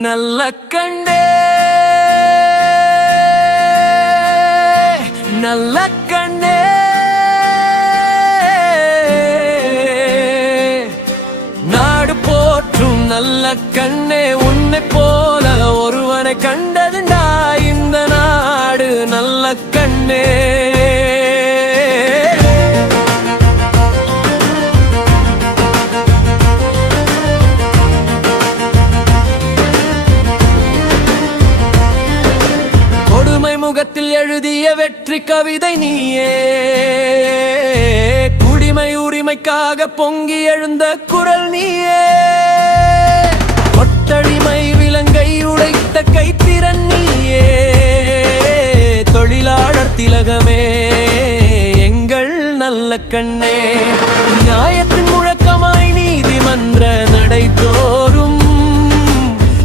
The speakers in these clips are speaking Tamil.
நல்ல கண்ணே நல்ல கண்ணே நாடு போற்றும் நல்ல கண்ணே உன்னை போல ஒருவனை கண்டதுண்டா இந்த நாடு நல்ல கண்ணே முகத்தில் எழுதிய வெற்றி கவிதை நீயே குடிமை உரிமைக்காக பொங்கி எழுந்த குரல் நீயே கொத்தடிமை விலங்கை உடைத்த கைத்திறன் நீயே தொழிலாளர் திலகமே எங்கள் நல்ல கண்ணே நியாயத்தின் முழக்கமாய் நீதிமன்ற நடை தோறும்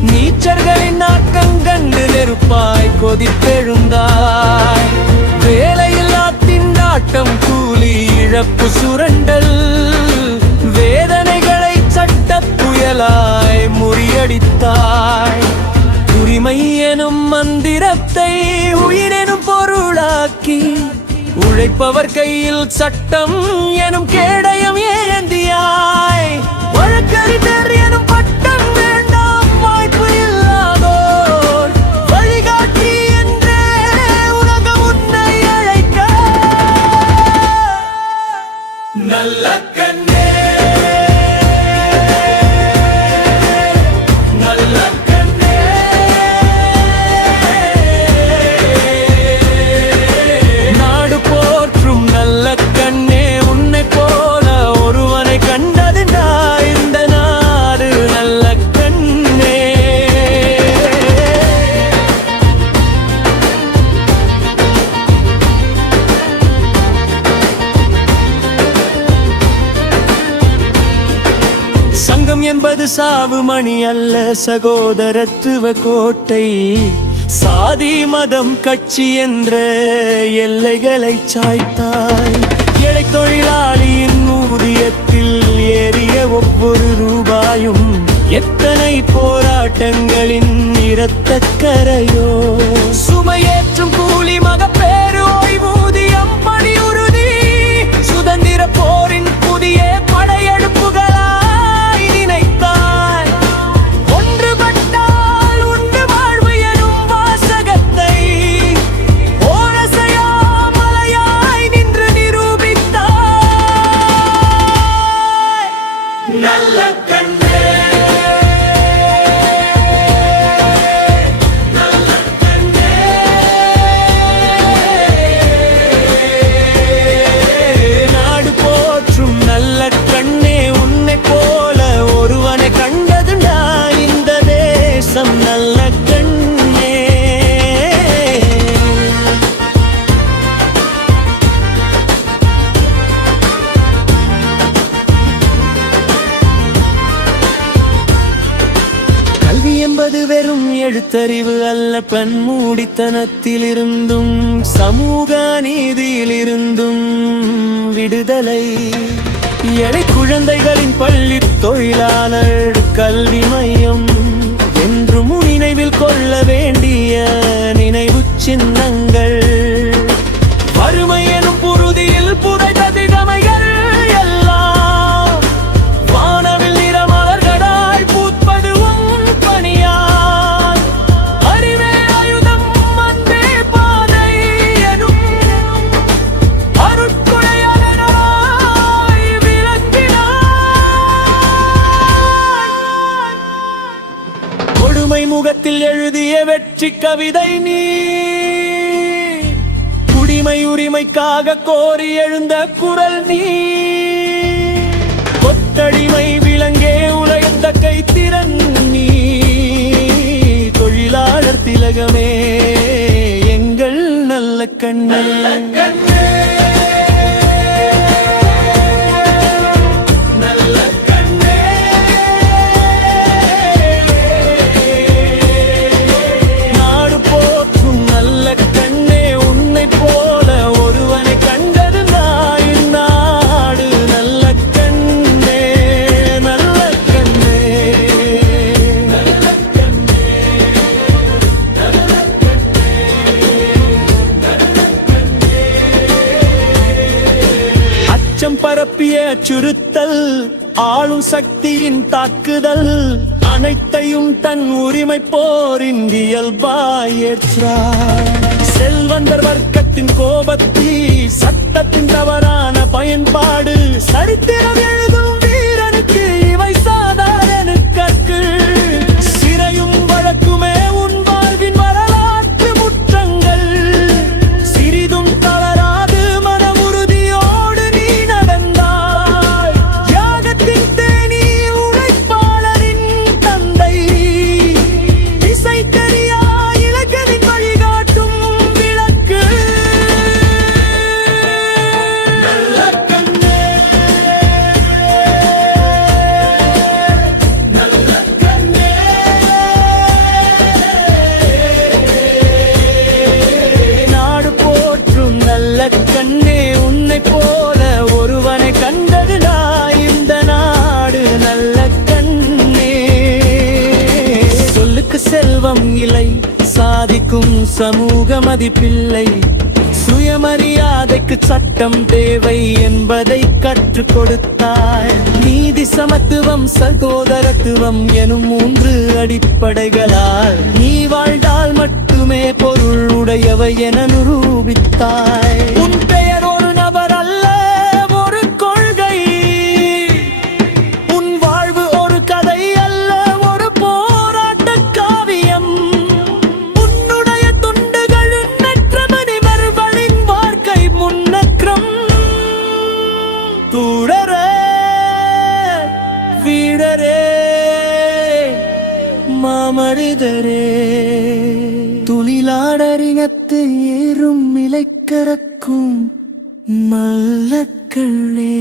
நீச்சர்களின் நாக்கங்கண்டு நெருப்பாய் கொதிப்பெழுந்தாய் வேலையில்லா திண்டாட்டம் கூலி இழப்பு சுரண்டல் வேதனைகளை சட்ட புயலாய் முறியடித்தாய் உரிமை எனும் மந்திரத்தை உயிரெனும் பொருளாக்கி உழைப்பவர் கையில் சட்டம் எனும் கேடயம் ஏந்தியாய் வழக்கறிஞர் எனும் பட்டம் வேண்டாம் வாய்ப்பு இல்லாதோர் வழிகாட்டி என்றே உலகம் உன்னை அழைக்க நல்ல கண்ணே என்பது சாவு மணி அல்ல சகோதரத்துவ கோட்டை சாதி மதம் கட்சி என்ற எல்லைகளை சாய்த்தாய் ஏழை தொழிலாளியின் ஊதியத்தில் ஏறிய ஒவ்வொரு ரூபாயும் எத்தனை போராட்டங்களின் இரத்தக்கரையோ சுமையேற்றும் கூலி மகப்பேறு ஓய்வூதியம் பணி உறுதி சுதந்திர போரின் புதிய படையெடுப்புகள் வெறும் எழுத்தறிவு அல்ல பன்மூடித்தனத்தில் இருந்தும் சமூக நீதியிலிருந்தும் விடுதலை ஏழை குழந்தைகளின் பள்ளி தொழிலாளர் கல்வி மையம் என்றும் நினைவில் கொள்ள வேண்டிய நினைவு சின்னங்கள் வறுமை எனும் புழுதியில் புதைத்த திகமைகள் எல்லாம் வானவில் நிறமலர்களாய் பூப்பது பணியால் அறிவே ஆயுதம் அன்பே பாதை எனும் அருட்கொடையாளராய் விளங்கினாய் கொடுமை முகத்தில் எழுதிய வெற்றி கவிதை நீ குடிமை உரிமைக்காக கோரி எழுந்த குரல் நீ கொத்தடிமை விலங்கே உழைத்த கைத்திறன் நீ தொழிலாளர் திலகமே எங்கள் நல்ல கண்ணே அச்சுறுத்தல் ஆளும் சக்தியின் தாக்குதல் அனைத்தையும் தன் உரிமை போரின் இயல்பாய் ஏற்றார். செல்வந்தர் வர்க்கத்தின் கோபத்தி சட்டத்தின் தவறான பயன்பாடு சரித்திரம் எழுதும் வீரனுக்கு இவை சாதாரண கற்கு. சிறையும் வழக்குமே உன் வாழ்வின் வரலாற்று முற்றங்கள். சிறிதும் தளராது மன உறுதியோடு நீ நடந்தாய். தியாகத்தின் தேனி உழைப்பாளரின் தந்தை திசை தெரியா இலக்கணின் வழிகாட்டும் விளக்கு. நல்ல கண்ணே, நல்ல கண்ணே, நாடு போற்றும் நல்ல கண்ணே, உன்னை போல ஒருவனை கண்டதுடா இந்த நாடு. நல்ல கண்ணே, சொல்லுக்கு செல்வம் இல்லை, சாதிக்கும் சமூக மதிப்பில்லை, சுயமரியாதைக்கு சட்டம் தேவை என்பதை கற்றுக் கொடுத்தாய். நீதி, சமத்துவம், சகோதரத்துவம் எனும் 3 அடிப்படைகளால் நீ வாழ்ந்தால் மட்டுமே பொருள் உடையவை என நிரூபித்தாய். உன் பெயர் ஒரு நபர் அல்ல, ஒரு கொள்கை. உன் வாழ்வு ஒரு கதை அல்ல, ஒரு போராட்ட காவியம். உன்னுடைய துண்டுகள் எண்ணற்ற மனிதர்களின் வாழ்க்கை முன்னேற்றம். தூடரே, வீரரே, மாமனிதரே, துளிலாடறிஞத்து ஏறும் இலைக்கறக்கும் மல்லக்களே.